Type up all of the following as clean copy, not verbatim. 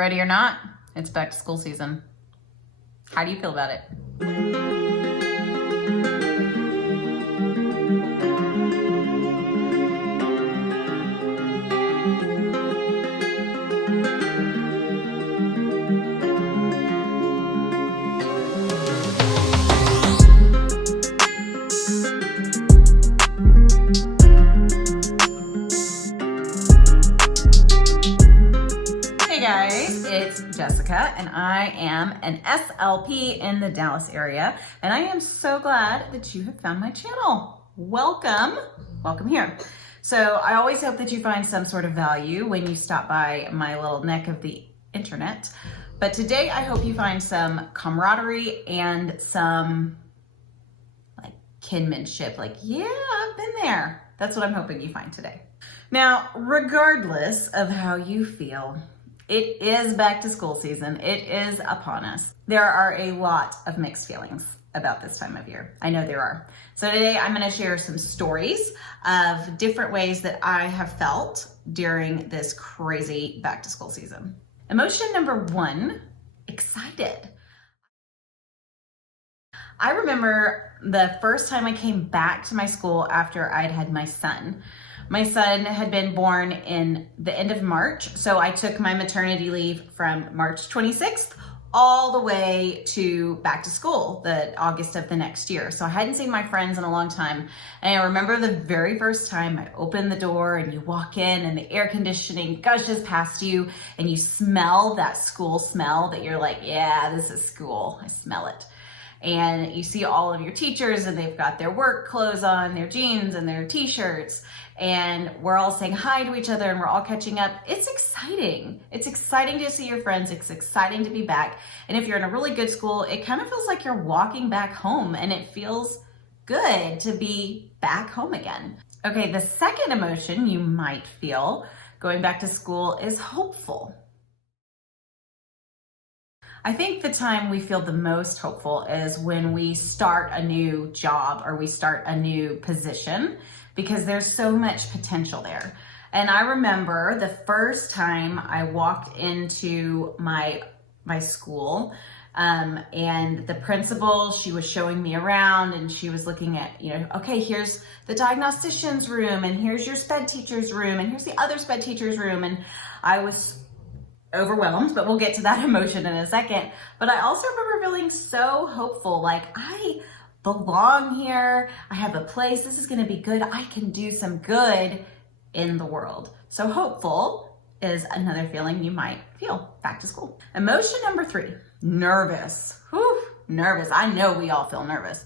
Ready or not, it's back to school season. How do you feel about it? Hey guys, it's Jessica and I am an SLP in the Dallas area, and I am so glad that you have found my channel. Welcome here. So I always hope that you find some sort of value when you stop by my little neck of the internet. But today I hope you find some camaraderie and some like kinship, like, yeah, I've been there. That's what I'm hoping you find today. Now, regardless of how you feel, it is back to school season. It is upon us. There are a lot of mixed feelings about this time of year. I know there are. So today I'm going to share some stories of different ways that I have felt during this crazy back to school season. Emotion number one, excited. I remember the first time I came back to my school after I'd had my son. My son had been born in the end of March, so I took my maternity leave from March 26th all the way to back to school, the August of the next year. So I hadn't seen my friends in a long time. And I remember the very first time I opened the door and you walk in and the air conditioning gushes past you and you smell that school smell that you're like, yeah, this is school. I smell it. And you see all of your teachers and they've got their work clothes on, their jeans and their t-shirts, and we're all saying hi to each other and we're all catching up. It's exciting. It's exciting to see your friends. It's exciting to be back. And if you're in a really good school, it kind of feels like you're walking back home and it feels good to be back home again. Okay, the second emotion you might feel going back to school is hopeful. I think the time we feel the most hopeful is when we start a new job or we start a new position, because there's so much potential there. And I remember the first time I walked into my school, and the principal, she was showing me around and she was looking at, okay, here's the diagnostician's room and here's your sped teacher's room and here's the other sped teacher's room. And I was overwhelmed, but we'll get to that emotion in a second. But I also remember feeling so hopeful, like I belong here, I have a place, this is gonna be good, I can do some good in the world. So hopeful is another feeling you might feel back to school. Emotion number three, nervous. Whew, nervous. I know we all feel nervous.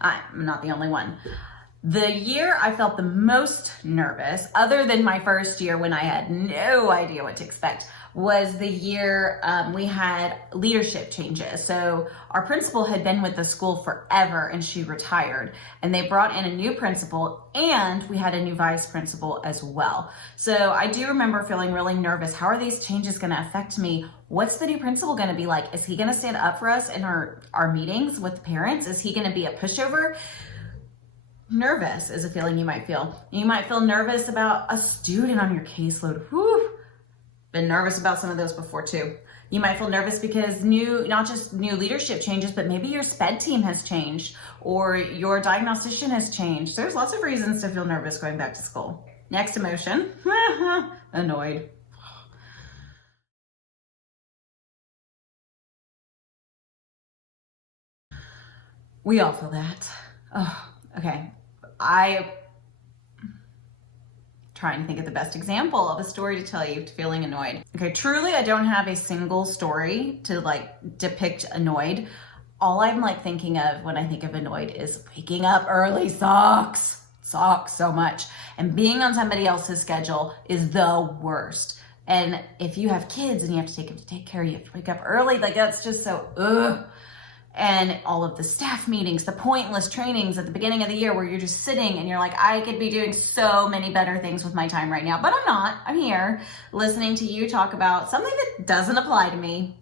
I'm not the only one. The year I felt the most nervous, other than my first year when I had no idea what to expect, was the year we had leadership changes. So our principal had been with the school forever and she retired, and they brought in a new principal and we had a new vice principal as well. So I do remember feeling really nervous. How are these changes going to affect me? What's the new principal going to be like? Is he going to stand up for us in our meetings with the parents? Is he going to be a pushover? Nervous is a feeling you might feel. You might feel nervous about a student on your caseload. Whew. Been nervous about some of those before too. You might feel nervous because not just new leadership changes, but maybe your SPED team has changed or your diagnostician has changed. There's lots of reasons to feel nervous going back to school. Next emotion, annoyed. We all feel that. Oh, okay. Trying to think of the best example of a story to tell you to feeling annoyed. Okay, truly, I don't have a single story to depict annoyed. All I'm thinking of when I think of annoyed is waking up early sucks so much. And being on somebody else's schedule is the worst. And if you have kids and you have to take them to take care, you have to wake up early, that's just so, ugh. And all of the staff meetings, the pointless trainings at the beginning of the year where you're just sitting and you're like, I could be doing so many better things with my time right now, but I'm not. I'm here listening to you talk about something that doesn't apply to me.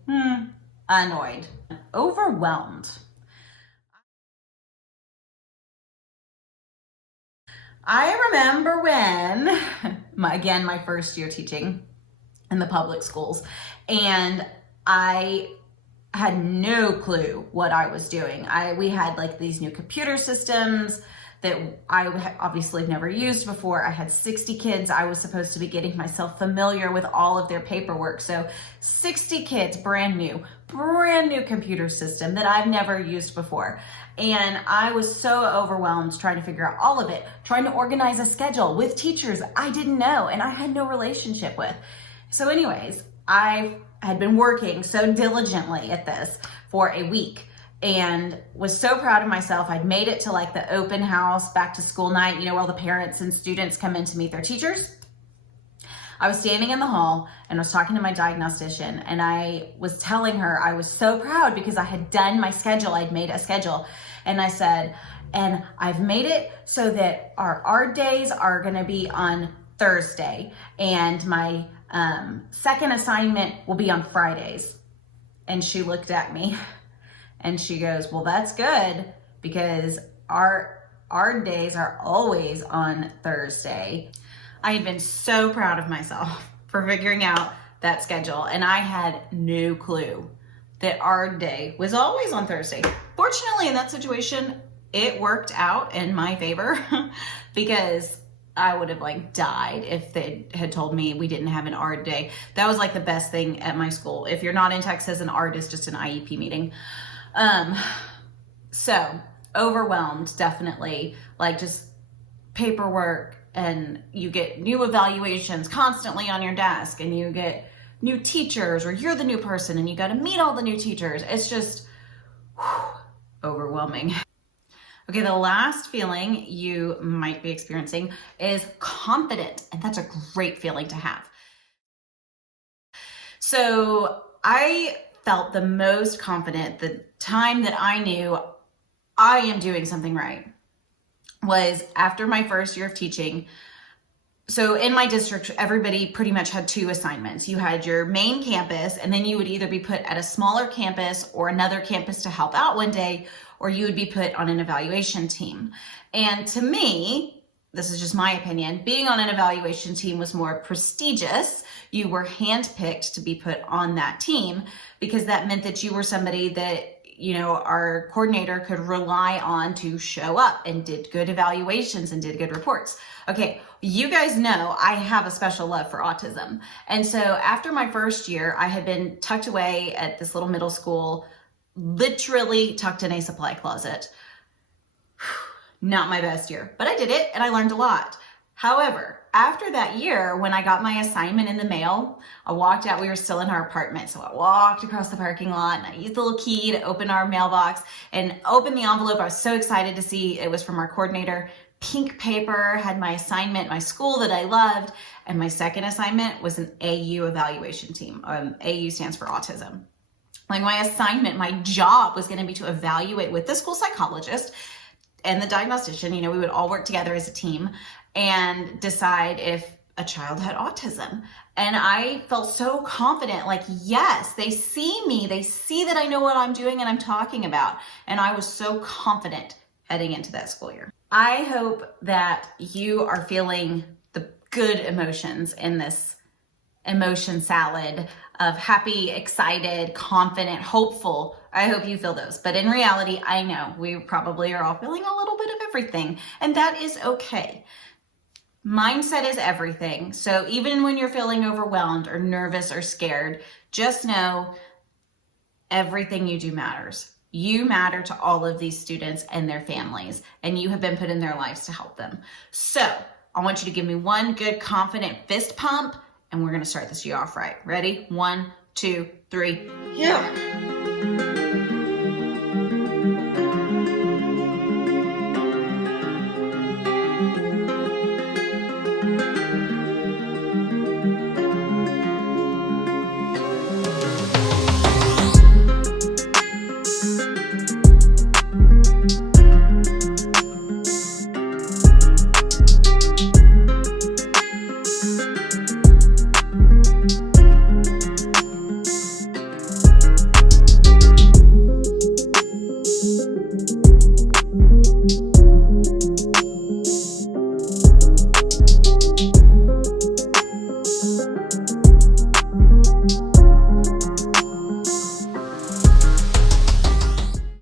Annoyed. Overwhelmed. I remember when my first year teaching in the public schools. And I had no clue what I was doing. We had like these new computer systems that I obviously have never used before. I had 60 kids. I was supposed to be getting myself familiar with all of their paperwork. So 60 kids, brand new computer system that I've never used before. And I was so overwhelmed trying to figure out all of it, trying to organize a schedule with teachers I didn't know and I had no relationship with. So anyways, I had been working so diligently at this for a week and was so proud of myself. I'd made it to like the open house, back to school night, where all the parents and students come in to meet their teachers. I was standing in the hall and was talking to my diagnostician, and I was telling her I was so proud because I had done my schedule. I'd made a schedule, and I said, and I've made it so that our art days are going to be on Thursday, and my second assignment will be on Fridays. And she looked at me and she goes, well, that's good because our days are always on Thursday. I had been so proud of myself for figuring out that schedule, and I had no clue that our day was always on Thursday. Fortunately, in that situation, it worked out in my favor because I would have like died if they had told me we didn't have an art day. That was like the best thing at my school. If you're not in Texas, an art is just an IEP meeting. So overwhelmed, definitely, like just paperwork, and you get new evaluations constantly on your desk, and you get new teachers, or you're the new person and you got to meet all the new teachers. It's just overwhelming. Okay, the last feeling you might be experiencing is confident, and that's a great feeling to have. So I felt the most confident the time that I knew I am doing something right was after my first year of teaching. So in my district, everybody pretty much had two assignments. You had your main campus, and then you would either be put at a smaller campus or another campus to help out one day, or you would be put on an evaluation team. And to me, this is just my opinion, being on an evaluation team was more prestigious. You were handpicked to be put on that team because that meant that you were somebody that, our coordinator could rely on to show up and did good evaluations and did good reports. Okay, you guys know I have a special love for autism. And so after my first year, I had been tucked away at this little middle school, literally tucked in a supply closet. Not my best year, but I did it and I learned a lot. However, after that year, when I got my assignment in the mail, I walked out. We were still in our apartment. So I walked across the parking lot and I used the little key to open our mailbox and open the envelope. I was so excited to see it was from our coordinator. Pink paper, had my assignment, my school that I loved. And my second assignment was an AU evaluation team. AU stands for autism. Like my assignment, my job was going to be to evaluate with the school psychologist and the diagnostician. We would all work together as a team and decide if a child had autism. And I felt so confident, like, yes, they see me. They see that I know what I'm doing and I'm talking about. And I was so confident heading into that school year. I hope that you are feeling the good emotions in this emotion salad of happy, excited, confident, hopeful. I hope you feel those. But in reality, I know we probably are all feeling a little bit of everything, and that is okay. Mindset is everything. So even when you're feeling overwhelmed or nervous or scared, just know everything you do matters. You matter to all of these students and their families, and you have been put in their lives to help them. So I want you to give me one good, confident fist pump, and we're going to start this year off right. Ready? 1, 2, 3. Yeah.